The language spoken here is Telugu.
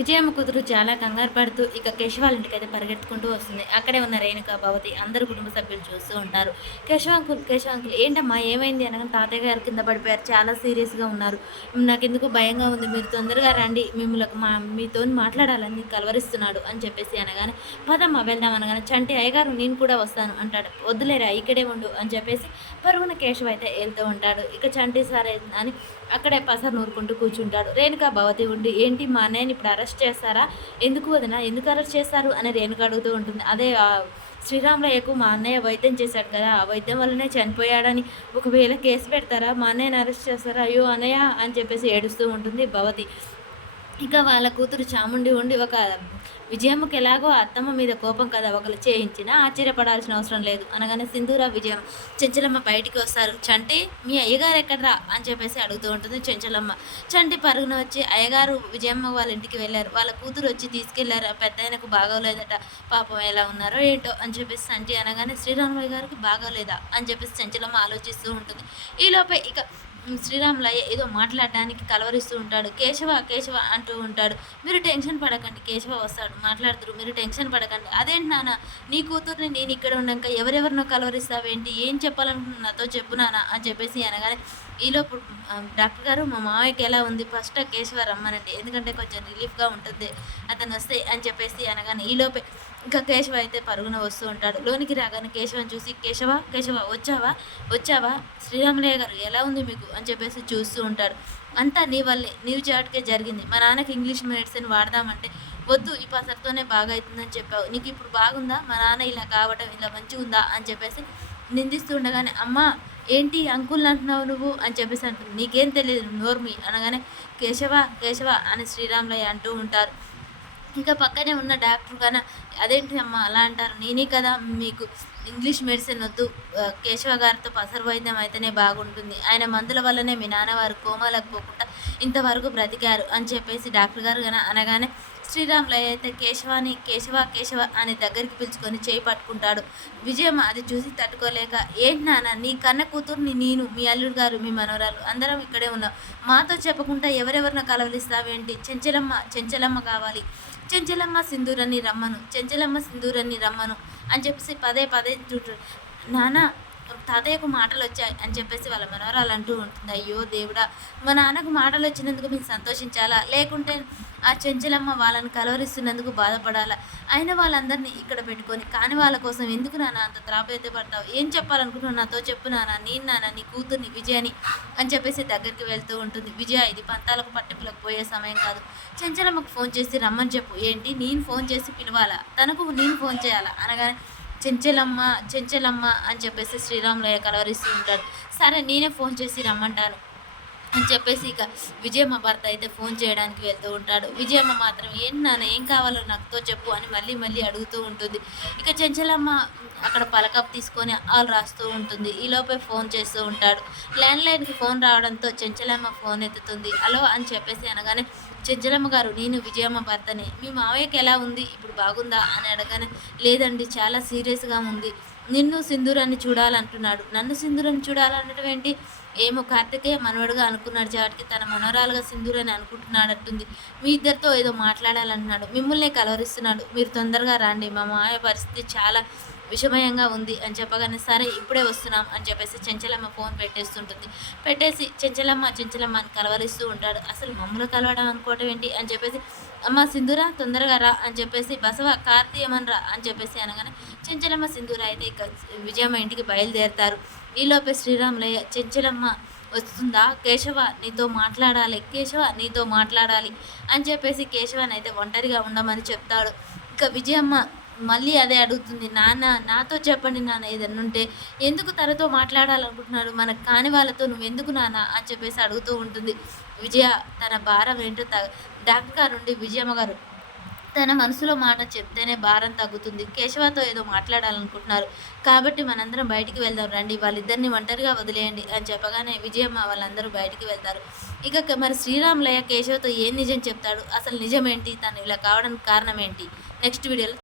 విజయమ్మ కూతురు చాలా కంగారు పడుతూ ఇక కేశవ్ వాళ్ళ ఇంటికైతే పరిగెత్తుకుంటూ వస్తుంది. అక్కడే ఉన్న రేణుక, భవతి అందరూ కుటుంబ సభ్యులు చూస్తూ ఉంటారు. కేశవ్ అంకుల్ ఏంటమ్మా ఏమైంది అనగానే తాతయ్య గారు కింద పడిపోయారు. చాలా సీరియస్‌గా ఉన్నారు. నాకెందుకో భయంగా ఉంది. మీరు తొందరగా రండి. మీతోని మాట్లాడాలని కలవరిస్తున్నాడు అని చెప్పేసి అనగానే, పదమ్మా వెళ్దాం అనగానే, చంటి అయ్యగారు నేను కూడా వస్తాను అంటాడు. వద్దులేరా ఇక్కడే ఉండు అని చెప్పేసి పరుగున కేశవ్ అయితే వెళ్తూ ఉంటాడు. ఇక చంటి సరే అని అక్కడే పసరు నూరుకుంటూ కూర్చుంటాడు. రేణుక, భవతి ఉండి ఏంటి మా అన్నయ్యని ఇప్పుడు అరెస్ట్ చేస్తారా? ఎందుకు వదిన? ఎందుకు అరెస్ట్ చేస్తారు? అని రేణుక అడుగుతూ ఉంటుంది. అదే శ్రీరాములయ్యకు మా అన్నయ్య వైద్యం చేశాడు కదా! ఆ వైద్యం వల్లనే చనిపోయాడని ఒకవేళ కేసు పెడతారా? మా అన్నయ్యని అరెస్ట్ చేస్తారా? అయ్యో అన్నయ్య అని చెప్పేసి ఏడుస్తూ ఉంటుంది భవతి. ఇక వాళ్ళ కూతురు చాముండి ఉండి ఒక విజయమ్మకి ఎలాగో అత్తమ్మ మీద కోపం కదా ఒకరు చేయించినా ఆశ్చర్యపడాల్సిన అవసరం లేదు అనగానే సింధూర విజయం చెంచలమ్మ బయటికి వస్తారు. చంటి మీ అయ్యగారు ఎక్కడ్రా అని చెప్పేసి అడుగుతూ ఉంటుంది చెంచలమ్మ. చంటి పరుగున వచ్చి అయ్యగారు విజయమ్మ వాళ్ళ ఇంటికి వెళ్ళారు, వాళ్ళ కూతురు వచ్చి తీసుకెళ్లారు, ఆ పెద్ద ఆయనకు బాగోలేదట, పాపం ఎలా ఉన్నారో ఏంటో అని చెప్పేసి చంటి అనగానే శ్రీరామయ్య గారికి బాగోలేదా అని చెప్పేసి చెంచలమ్మ ఆలోచిస్తూ ఉంటుంది. ఈలోపే ఇక శ్రీరాములయ్య ఏదో మాట్లాడడానికి కలవరిస్తూ ఉంటాడు. కేశవ కేశవ అంటూ ఉంటాడు. మీరు టెన్షన్ పడకండి, కేశవ వస్తాడు మాట్లాడుతురు, మీరు టెన్షన్ పడకండి. అదేంటి నాన్న, నీ కూతుర్ని నేను ఇక్కడ ఉన్నాక ఎవరెవరినో కలవరిస్తావేంటి, ఏం చెప్పాలనుకుంటున్నా నాతో చెప్పు నాన్న అని చెప్పేసి అనగానే, ఈలోపు డాక్టర్ గారు మా మామయ్యకి ఎలా ఉంది, ఫస్ట్ కేశవ రమ్మనండి, ఎందుకంటే కొంచెం రిలీఫ్గా ఉంటుంది అతను వస్తే అని చెప్పేసి అనగానే, ఈలోపే ఇంకా కేశవ అయితే పరుగున వస్తూ ఉంటాడు. లోనికి రాగానే కేశవని చూసి, కేశవ కేశవ వచ్చావా వచ్చావా శ్రీరాములయ్య గారు ఎలా ఉంది మీకు అని చెప్పేసి చూస్తూ ఉంటాడు. అంతా నీ వల్లే, నీవు చాటుకే జరిగింది. మా నాన్నకి ఇంగ్లీష్ మెడిసిన్ వాడదామంటే వద్దు, ఈ పసరుతోనే బాగా అవుతుందని చెప్పావు, నీకు ఇప్పుడు బాగుందా, మా నాన్న ఇలా కావటం ఇలా మంచిగా ఉందా అని చెప్పేసి నిందిస్తూ ఉండగానే, అమ్మా ఏంటి అంకుల్ అంటున్నావు నువ్వు అని చెప్పేసి అంటుంది. నీకేం తెలియదు నోర్మి అనగానే, కేశవ కేశవ అని శ్రీరాములయ్య అంటూ ఉంటారు. ఇంకా పక్కనే ఉన్న డాక్టర్ గాన, అదేంటి అమ్మ అలా అంటారు, నేనే కదా మీకు ఇంగ్లీష్ మెడిసిన్ వద్దు, కేశవ గారితో పసరు వైద్యం అయితేనే బాగుంటుంది, ఆయన మందుల వల్లనే మీ నాన్నవారు కోమాలకు పోకుండా ఇంతవరకు బ్రతికారు అని చెప్పేసి డాక్టర్ గారు అనగానే, శ్రీరాములయ్య అయితే కేశవాని కేశవ కేశవ అని దగ్గరికి పిలుచుకొని చేయి పట్టుకుంటాడు. విజయమ్మ అది చూసి తట్టుకోలేక, ఏంటి నాన్న నీ కన్న కూతుర్ని నేను, మీ అల్లుడు గారు, మీ మనవరాలు అందరం ఇక్కడే ఉన్నాం, మాతో చెప్పకుండా ఎవరెవరినో కలవలిస్తావేంటి, చెంచలమ్మ కావాలి, చెంచలమ్మ సింధూరని రమ్మను, చెంచలమ్మ సింధూరని రమ్మను అని చెప్పేసి పదే పదే నాన్న తాతయ్యకు మాటలు వచ్చాయి అని చెప్పేసి వాళ్ళ మనవరాలు అంటూ ఉంటుంది. అయ్యో దేవుడా, మా నాన్నకు మాటలు వచ్చినందుకు మీకు సంతోషించాలా, లేకుంటే ఆ చెంచలమ్మ వాళ్ళని కలవరిస్తున్నందుకు బాధపడాలా, అయిన వాళ్ళందరినీ ఇక్కడ పెట్టుకొని కాని వాళ్ళ కోసం ఎందుకు నాన్న అంత త్రాపైతే పడతావు, ఏం చెప్పాలనుకుంటున్నావు నాతో చెప్పు నాన్న, నేను నాన్న నీ కూతుర్ని విజయని అని చెప్పేసి దగ్గరికి వెళ్తూ ఉంటుంది. విజయ ఇది పంతాలకు పట్టింపులకు పోయే సమయం కాదు, చెంచలమ్మకు ఫోన్ చేసి రమ్మని చెప్పు. ఏంటి నేను ఫోన్ చేసి పిలవాలా, తనకు నేను ఫోన్ చేయాలా అనగానే, చెంచలమ్మ చెంచలమ్మ అని చెప్పేసి శ్రీరాములయ్య కలవరిస్తూ ఉంటాడు. సరే నేనే ఫోన్ చేసి రమ్మంటాను అని చెప్పేసి ఇక విజయమ్మ భర్త అయితే ఫోన్ చేయడానికి వెళ్తూ ఉంటాడు. విజయమ్మ మాత్రం ఏంటి నాన్న ఏం కావాలో నాకుతో చెప్పు అని మళ్ళీ మళ్ళీ అడుగుతూ ఉంటుంది. ఇక చెంచలమ్మ అక్కడ పలకప్ తీసుకొని ఆల్ రాస్తూ ఉంటుంది. ఈలోపే ఫోన్ చేస్తూ ఉంటాడు. ల్యాండ్లైన్కి ఫోన్ రావడంతో చెంచలమ్మ ఫోన్ ఎత్తుతుంది. హలో అని చెప్పేసి అనగానే, చెంచలమ్మ గారు నేను విజయమ్మ భర్తని, మీ మావయ్యకి ఎలా ఉంది ఇప్పుడు బాగుందా అని అడగానే, లేదండి చాలా సీరియస్గా ఉంది, నిన్ను సింధూరాన్ని చూడాలంటున్నాడు. నన్ను సింధూరాన్ని చూడాలనడం ఏంటి, ఏమో కార్తికేయ మనవడుగా అనుకున్నాడు చాటికి తన మనవరాలుగా సింధూరని అనుకుంటున్నాడట్టుంది, మీ ఇద్దరితో ఏదో మాట్లాడాలంటున్నాడు, మిమ్మల్నే కలవరిస్తున్నాడు, మీరు తొందరగా రండి, మా మావయ్య పరిస్థితి చాలా విషమయంగా ఉంది అని చెప్పగానే, సరే ఇప్పుడే వస్తున్నాం అని చెప్పేసి చెంచలమ్మ ఫోన్ పెట్టేస్తుంటుంది. పెట్టేసి చెంచలమ్మ అని కలవరిస్తూ ఉంటాడు. అసలు మమ్మల్ని కలవడం అనుకోవటం ఏంటి అని చెప్పేసి, అమ్మ సింధూర తొందరగా రా అని చెప్పేసి, బసవ కార్తీ ఏమని రా అని చెప్పేసి అనగానే, చెంచలమ్మ సింధూర అయితే ఇక విజయమ్మ ఇంటికి బయలుదేరుతారు. ఈలోపే శ్రీరాములయ్య, చెంచలమ్మ వస్తుందా, కేశవ నీతో మాట్లాడాలి, కేశవ నీతో మాట్లాడాలి అని చెప్పేసి కేశవని అయితే ఒంటరిగా ఉండమని చెప్తాడు. ఇక విజయమ్మ మళ్ళీ అదే అడుగుతుంది, నాన్న నాతో చెప్పండి నాన్న ఏదన్నా ఉంటే, ఎందుకు తనతో మాట్లాడాలనుకుంటున్నాడు, మనకు కాని వాళ్ళతో నువ్వెందుకు నాన్న అని చెప్పేసి అడుగుతూ ఉంటుంది. విజయ తన భారం ఏంటో డాక్టర్ గారు నుండి విజయమ్మ గారు తన మనసులో మాట చెప్తేనే భారం తగ్గుతుంది, కేశవతో ఏదో మాట్లాడాలనుకుంటున్నారు కాబట్టి మనందరం బయటికి వెళ్దాం రండి, వాళ్ళిద్దరిని ఒంటరిగా వదిలేయండి అని చెప్పగానే విజయమ్మ వాళ్ళందరూ బయటికి వెళ్తారు. ఇక మరి శ్రీరాములయ్య కేశవతో ఏం నిజం చెప్తాడు, అసలు నిజమేంటి, తను ఇలా కావడానికి కారణం ఏంటి, నెక్స్ట్ వీడియోలో